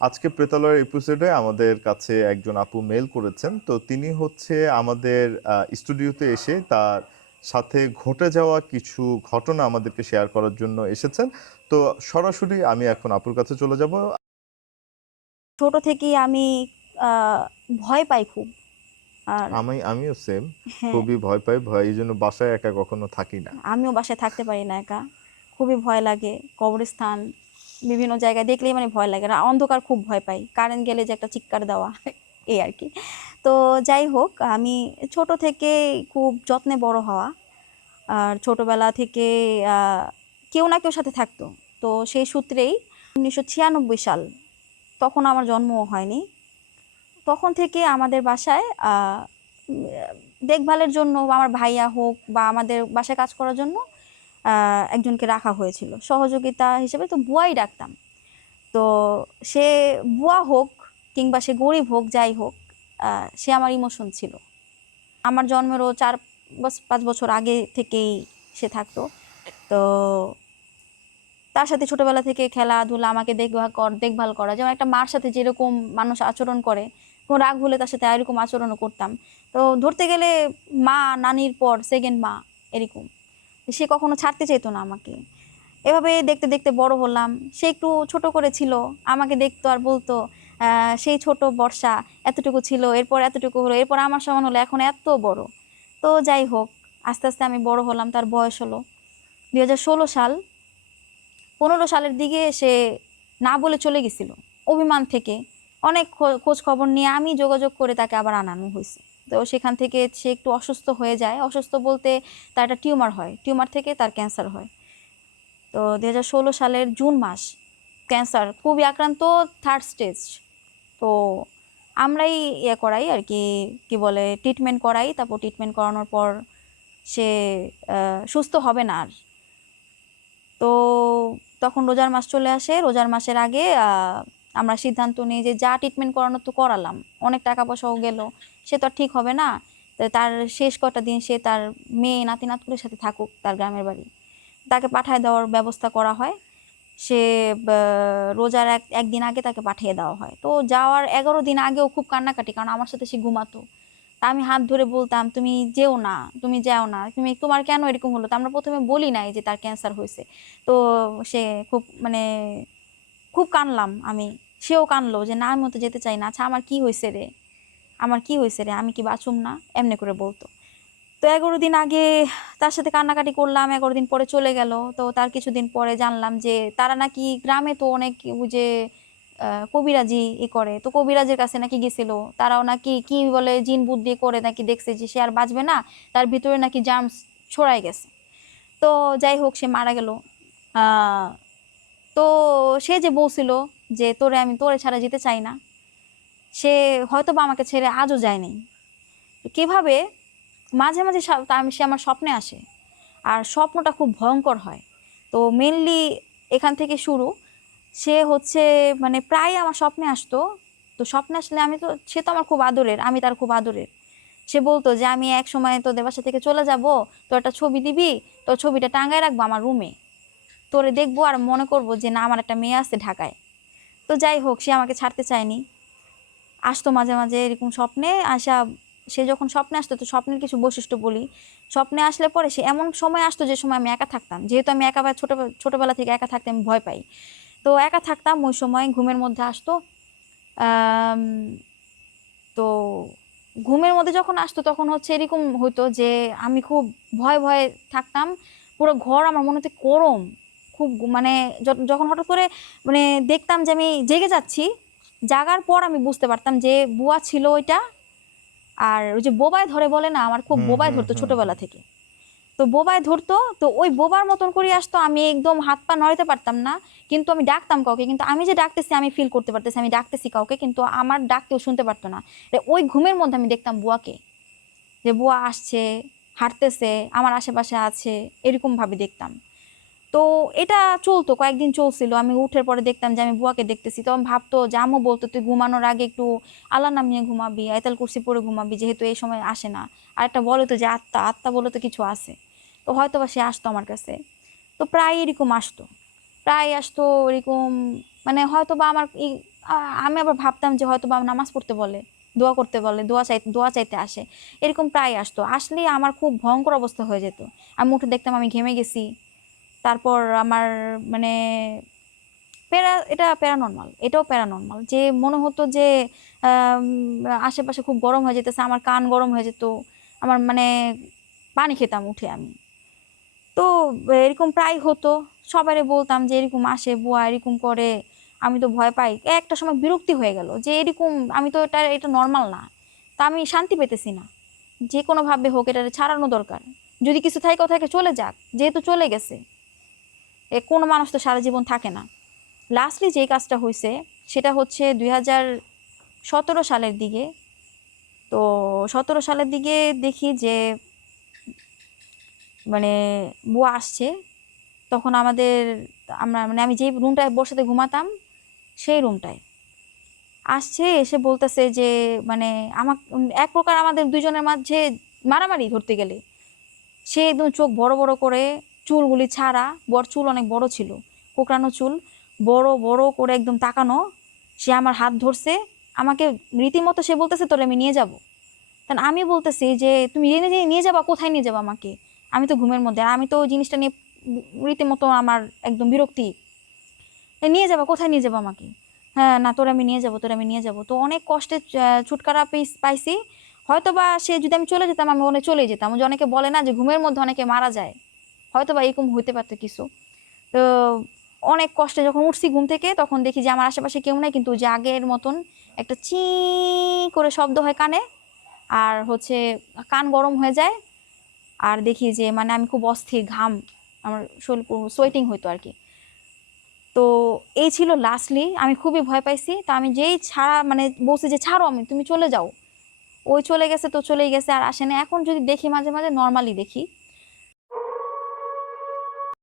আজকে প্রেতালয়ের এপিসোডে আমাদের কাছে একজন আপু মেল করেছেন। তো তিনি হচ্ছে আমাদের স্টুডিওতে এসে তার সাথে ঘটে যাওয়া কিছু ঘটনা আমাদেরকে শেয়ার করার জন্য এসেছেন। তো সরাসরি আমি এখন আপুর কাছে চলে যাব। ছোট থেকেই আমি আহ, ভয় পাই খুব। আর আমিও সেম, হ্যাঁ, খুবই ভয় পাই। ভয় এই জন্য বাসায় একা কখনো থাকি না। আমিও বাসায় থাকতে পারি না একা। খুবই ভয় লাগে। কবরস্থান বিভিন্ন জায়গায় দেখলেই মানে ভয় লাগে। আর অন্ধকার খুব ভয় পাই, কারেন্ট গেলে যে একটা চিৎকার দেওয়া এই আর কি। তো যাই হোক, আমি ছোট থেকে খুব যত্নে বড় হওয়া। আর ছোটবেলা থেকে আহ, কেউ না কেউ সাথে থাকতো। তো সেই সূত্রেই 1996 সাল, তখন আমার জন্মও হয়নি। তখন থেকে আমাদের বাসায় উম, দেখভালের জন্য বা আমার ভাইয়া হোক বা আমাদের বাসায় কাজ করার জন্য একজনকে রাখা হয়েছিল সহযোগিতা হিসেবে, তো বুয়াই ডাকতাম। তো সে বুয়া হোক কিংবা সে গরিব হোক, যাই হোক, সে আমার ইমোশন ছিল। আমার জন্মেরও 4-5 বছর আগে থেকেই সে থাকতো। তো তার সাথে ছোটবেলা থেকে খেলাধুলা, আমাকে দেখভাল করা, যেমন একটা মার সাথে যেরকম মানুষ আচরণ করে, কোনো রাগ হলে তার সাথে এরকম আচরণও করতাম। তো ধরতে গেলে মা, নানির পর সেকেন্ড মা, এরকম। সে কখনো ছাড়তে চাইতো না আমাকে। এভাবে দেখতে দেখতে বড় হলাম। সে একটু ছোট করে ছিল, আমাকে দেখতো আর বলতো, সেই ছোট বর্ষা এতটুকু ছিল, এরপর এতটুকু হলো, এরপর আমার সমান হলো, এখন এত বড়। তো যাই হোক, আস্তে আস্তে আমি বড় হলাম। তার বয়স হলো 2016 সাল। 15 সালের দিকে সে না বলে চলে গেছিল অভিমান থেকে। অনেক খোঁজ খবর নিয়ে আমি যোগাযোগ করে তাকে আবার আনানো হয়েছে। তো সেখান থেকে সে একটু অসুস্থ হয়ে যায়। অসুস্থ বলতে, তার একটা টিউমার হয়, টিউমার থেকে তার ক্যান্সার হয়। তো 2016 সালের জুন মাস, ক্যান্সার খুবই আক্রান্ত, 3rd স্টেজ। তো আমরাই করাই আর কি, কি বলে, ট্রিটমেন্ট করাই। তারপর ট্রিটমেন্ট করানোর পর সে সুস্থ হবে না আর। তো তখন রোজার মাস চলে আসে। রোজার মাসের আগে আমরা সিদ্ধান্ত নিই যে যা ট্রিটমেন্ট করানোর তো করালাম, অনেক টাকা পয়সাও গেল, সে তো আর ঠিক হবে না। তো তার শেষ কটা দিন সে তার মেয়ে নাতি নাতকুদের সাথে থাকুক তার গ্রামের বাড়ি। তাকে পাঠায় দেওয়ার ব্যবস্থা করা হয়। সে রোজার একদিন আগে তাকে পাঠিয়ে দেওয়া হয়। তো যাওয়ার 11 দিন আগেও খুব কান্নাকাটি, কারণ আমার সাথে সে ঘুমাতো। তা আমি হাত ধরে বলতাম, তুমি যেও না, তুমি যাও না, তোমার কেন এরকম হলো। তো আমরা প্রথমে বলি নাই যে তার ক্যান্সার হয়েছে। তো সে খুব মানে খুব কানলাম আমি। সেও কানলো যে না, আমি তো যেতে চাই না। আচ্ছা, আমার কি হয়েছে রে, আমার কি হয়েছে রে, আমি কি বাঁচুম না, এমনি করে বলতো। তো 11 দিন আগে তার সাথে কান্নাকাটি করলাম। 11 দিন পরে চলে গেল। তো তার কিছুদিন পরে জানলাম যে তারা নাকি গ্রামে তো অনেক ওই যে কবিরাজি করে, তো কবিরাজের কাছে নাকি গেছিল। তারাও নাকি কি বলে জিন বুদ্ধি করে নাকি দেখছে যে সে আর বাঁচবে না, তার ভিতরে নাকি জার্মস ছড়াই গেছে। তো যাই হোক, সে মারা গেল। আহ তো সে যে বলছিল যে তোরে ছাড়া যেতে চাই না, সে হয়তো বা আমাকে ছেড়ে আজও যায়নি। কিভাবে মাঝে মাঝে সে আমার স্বপ্নে আসে, আর স্বপ্নটা খুব ভয়ঙ্কর হয়। তো মেনলি এখান থেকে শুরু। সে হচ্ছে মানে প্রায় আমার স্বপ্নে আসতো। তো স্বপ্নে আসলে সে তো আমার খুব আদরের, আমি তার খুব আদরের। সে বলতো যে আমি এক সময় তোদের বাসা থেকে চলে যাব, তো একটা ছবি দিবি, তো ছবিটা টাঙ্গায় রাখবো আমার রুমে, তোরে দেখবো আর মনে করবো যে না, আমার একটা মেয়ে আছে ঢাকায়। তো যাই হোক, সে আমাকে ছাড়তে চায়নি। আসতো মাঝে মাঝে এরকম স্বপ্নে আসা। সে যখন স্বপ্নে আসতো, তো স্বপ্নের কিছু বৈশিষ্ট্য বলি। স্বপ্নে আসলে পরে সে এমন সময় আসতো যে সময় আমি একা থাকতাম, যেহেতু আমি ছোটবেলা থেকে একা থাকতে আমি ভয় পাই। তো একা থাকতাম ওই সময়, ঘুমের মধ্যে আসতো। আম, তো ঘুমের মধ্যে যখন আসতো তখন হচ্ছে এরকম হতো যে আমি খুব ভয়ে ভয়ে থাকতাম। পুরো ঘর আমার মনে হতো গরম, খুব মানে যখন হঠাৎ করে মানে দেখতাম যে আমি জেগে যাচ্ছি, জাগার পর আমি বুঝতে পারতাম যে বুয়া ছিল ওইটা। আর ওই যে বোবায় ধরে বলে না, আমার খুব হুম বোবায় হুম ধরতো হুম ছোটবেলা হুম। থেকে। তো বোবায় ধরতো, তো ওই বোবার মতন করে আসতো, আমি একদম হাত পা নড়াতে পারতাম না। কিন্তু আমি ডাকতাম কাউকে, কিন্তু আমি যে ডাকতেছি আমি ফিল করতে পারতেছি আমি ডাকতেছি কাউকে, কিন্তু আমার ডাক কেউ শুনতে পারতো না। ওই ঘুমের মধ্যে আমি দেখতাম বুয়াকে, যে বুয়া আসছে, হাঁটতেছে, আমার আশেপাশে আছে, এরকম ভাবে দেখতাম। তো এটা চলতো, কয়েকদিন চলছিল। আমি উঠের পরে দেখতাম যে আমি বুয়াকে দেখতেছি, তখন ভাবতো যে আম্মু বলতো তুই ঘুমানোর আগে একটু আল্লাহর নাম নিয়ে ঘুমাবি, আয়াতুল কুরসি পড়ে ঘুমাবি, যেহেতু এই সময় আসে না। আর একটা বলে তো যে আত্মা আত্মা বলে তো কিছু আছে। তো হয়তো বা সে আসতো আমার কাছে। তো প্রায় এরকম আসতো, প্রায় আসতো এরকম। মানে হয়তো বা আমি আবার ভাবতাম যে হয়তো বা নামাজ পড়তে বলে, দোয়া করতে বলে, দোয়া চাইতে আসে, এরকম প্রায় আসতো। আসলে আমার খুব ভয়ঙ্কর অবস্থা হয়ে যেত। আমি উঠে দেখতাম আমি ঘেমে গেছি। তারপর আমার মানে এটা প্যারানর্মাল, এটাও প্যারানর্মাল, যে মনে হতো যে আম, আশেপাশে খুব গরম হয়ে যেতেছে, আমার কান গরম হয়ে যেত, আমার মানে পানি খেতাম উঠে আমি। তো এরকম প্রায় হতো, সবারে বলতাম যে এরকম আসে বুয়া, এরকম করে। আমি তো ভয় পাই। একটা সময় বিরক্তি হয়ে গেল যে এরকম, আমি তো এটা নর্মাল না। তা আমি শান্তি পেতেছি না, যে কোনোভাবে হোক এটা ছাড়ানো দরকার। যদি কিছু থাকে থাকে চলে যাক, যেহেতু চলে গেছে। কোনো মানুষ তো সারা জীবন থাকে না। লাস্টলি যে কাজটা হয়েছে সেটা হচ্ছে 2017 সালের দিকে। তো 17 সালের দিকে দেখি যে মানে বুয়া আসছে। তখন মানে আমি যে রুমটায় বসাতে ঘুমাতাম সেই রুমটায় আসছে, এসে বলতেছে যে মানে এক প্রকার আমাদের দুইজনের মাঝে মারামারি ধরতে গেলে। সে একদম চোখ বড় বড় করে, চুলগুলি ছাড়া, চুল অনেক বড় ছিল, কোঁকড়ানো চুল, বড় বড় করে একদম তাকানো। সে আমার হাত ধরছে, আমাকে রীতিমতো সে বলতেছে তোরে আমি নিয়ে যাব। কারণ আমি বলতেছি যে তুমি নিয়ে যাবা, কোথায় নিয়ে যাবা আমাকে? আমি তো ঘুমের মধ্যে, আর আমি তো ওই জিনিসটা নিয়ে রীতিমতো আমার একদম বিরক্তি। নিয়ে যাবা, কোথায় নিয়ে যাবো আমাকে? হ্যাঁ না, তোর আমি নিয়ে যাবো, তোর আমি নিয়ে যাবো। তো অনেক কষ্টে ছুটকারা পাইছি। হয়তো বা সে যদি আমি চলে যেতাম, আমি ওখানে চলে যেতাম। যে অনেকে বলে না যে ঘুমের মধ্যে অনেকে মারা যায়, হয়তো বা এরকম হইতে পারতো কিছু। তো অনেক কষ্টে যখন উঠছি ঘুম থেকে, তখন দেখি যে আমার আশেপাশে কেউ নাই, কিন্তু যে আগের মতন একটা চি করে শব্দ হয় কানে, আর হচ্ছে কান গরম হয়ে যায়। আর দেখি যে মানে আমি খুব অস্থির, ঘাম, আমার শরীর সোয়েটিং হইতো আর কি। তো এই ছিল লাস্টলি, আমি খুবই ভয় পাইছি। তো আমি যেই ছাড়া মানে বলছি যে ছাড়ো, তুমি চলে যাও, ওই চলে গেছে তো চলেই গেছে, আর আসে না। এখন যদি দেখি মাঝে মাঝে নর্মালি দেখি,